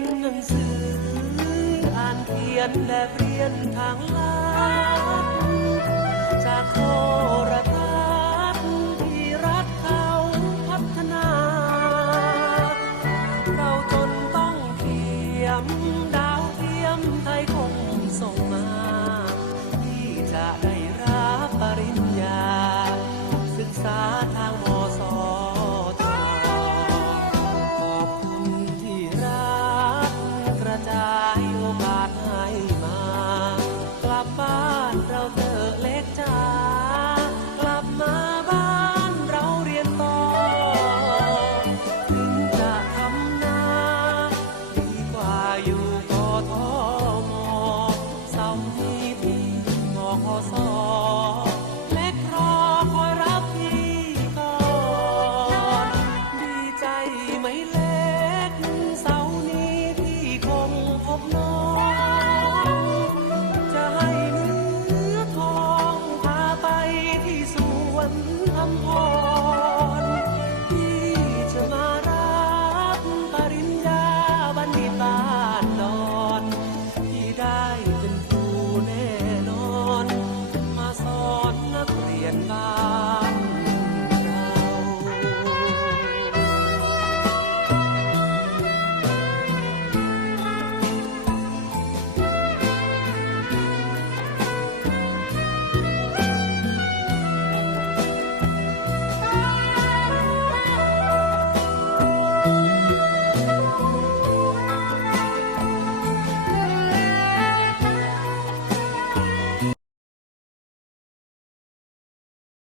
นหนังสือ อ่านเขียนและเรียนทางลัดจากโคราชที่รัฐเขาพัฒนา เราจนต้องเขียมดาวเทียมไทยคงส่งมา ที่จะได้ อสอเล็รอคอรับพี่ก่อน ดีใจไหมเล็กเสาร์นี้พี่คงพบน้อง จะให้เนื้อทองพาไปที่สวนทำพอ